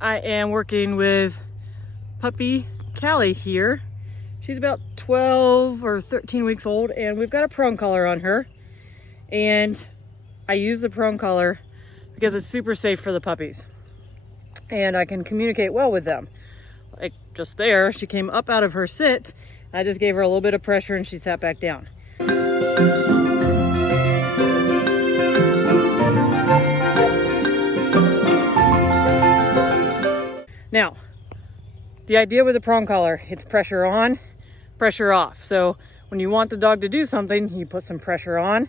I am working with puppy Callie here. She's about 12 or 13 weeks old, and we've got a prong collar on her. And I use the prong collar because it's super safe for the puppies. And I can communicate well with them. Like just there, she came up out of her sit. I just gave her a little bit of pressure and she sat back down. Now, the idea with the prong collar, it's pressure on, pressure off. So when you want the dog to do something, you put some pressure on.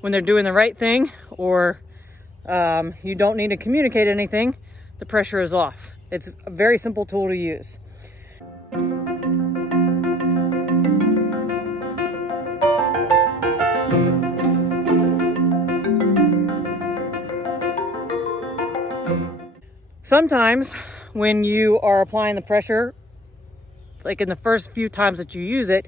When they're doing the right thing, or you don't need to communicate anything, the pressure is off. It's a very simple tool to use. Sometimes when you are applying the pressure, like in the first few times that you use it,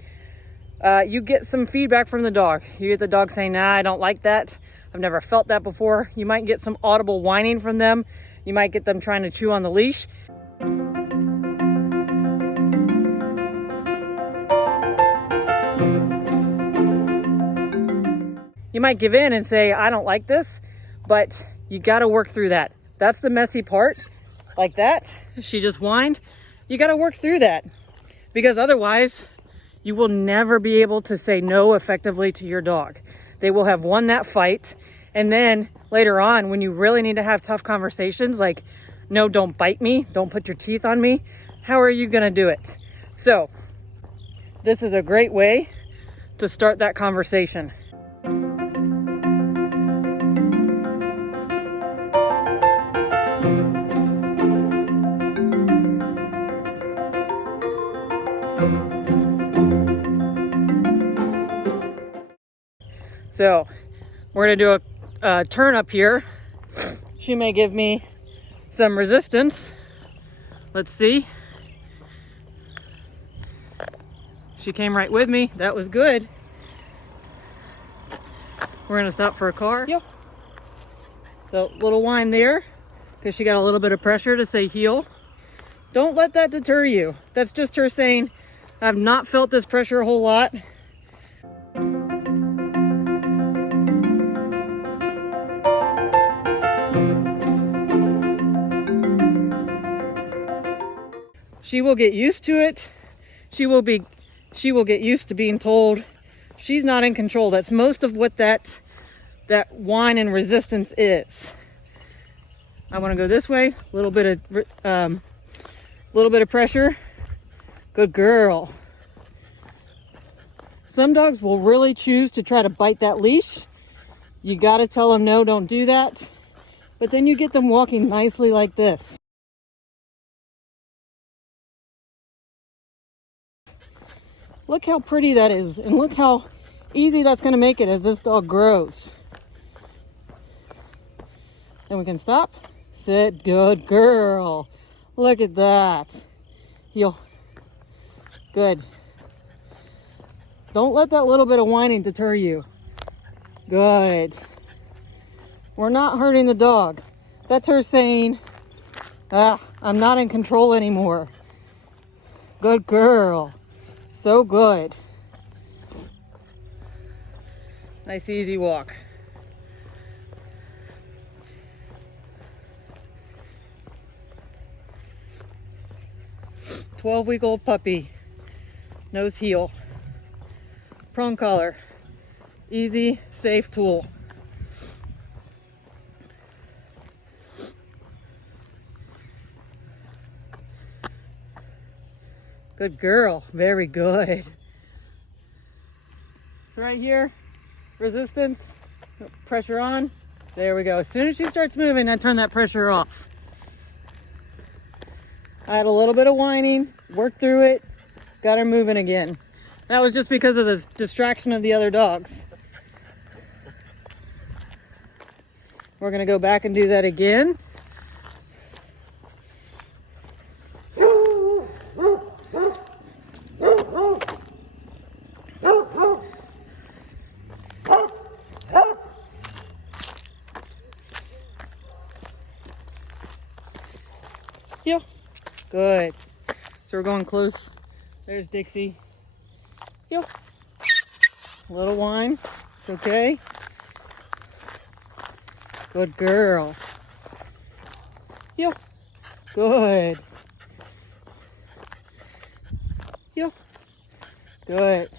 you get some feedback from the dog. You get the dog saying, nah, I don't like that. I've never felt that before. You might get some audible whining from them. You might get them trying to chew on the leash. You might give in and say, I don't like this, but you got to work through that. That's the messy part. Like that, she just whined. You got to work through that, because otherwise you will never be able to say no effectively to your dog. They will have won that fight. And then later on, when you really need to have tough conversations, like, no, don't bite me, don't put your teeth on me, how are you going to do it? So this is a great way to start that conversation. So we're going to do a turn up here. She may give me some resistance. Let's see. She came right with me. That was good. We're going to stop for a car. Yep. So little whine there, because she got a little bit of pressure to say heel. Don't let that deter you. That's just her saying, I've not felt this pressure a whole lot. She will get used to it. She will get used to being told she's not in control. That's most of what that whine and resistance is. I want to go this way. A little bit of pressure. Good girl. Some dogs will really choose to try to bite that leash. You got to tell them no, don't do that. But then you get them walking nicely like this. Look how pretty that is, and look how easy that's going to make it as this dog grows. Then we can stop. Sit. Good girl. Look at that. Heel. Good. Don't let that little bit of whining deter you. Good. We're not hurting the dog. That's her saying, I'm not in control anymore. Good girl. So good. Nice easy walk. "12-week-old puppy. Nose heel. prong collar. Easy, safe tool. Good girl, very good. So right here, resistance, pressure on. There we go. As soon as she starts moving, I turn that pressure off. I had a little bit of whining, worked through it, got her moving again. That was just because of the distraction of the other dogs. We're gonna go back and do that again. Yeah, good. So we're going close. There's Dixie. Yo. A little whine. It's okay. Good girl. Yo. Good. Yo. Good.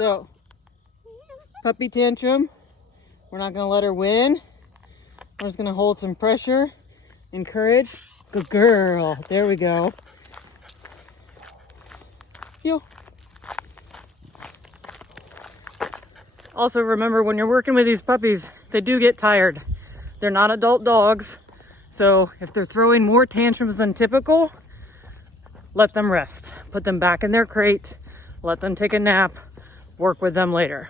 So, puppy tantrum. We're not gonna let her win. We're just gonna hold some pressure, encourage. Good girl. There we go. Yo. Also remember, when you're working with these puppies, they do get tired. They're not adult dogs. So if they're throwing more tantrums than typical, let them rest. Put them back in their crate. Let them take a nap. Work with them later.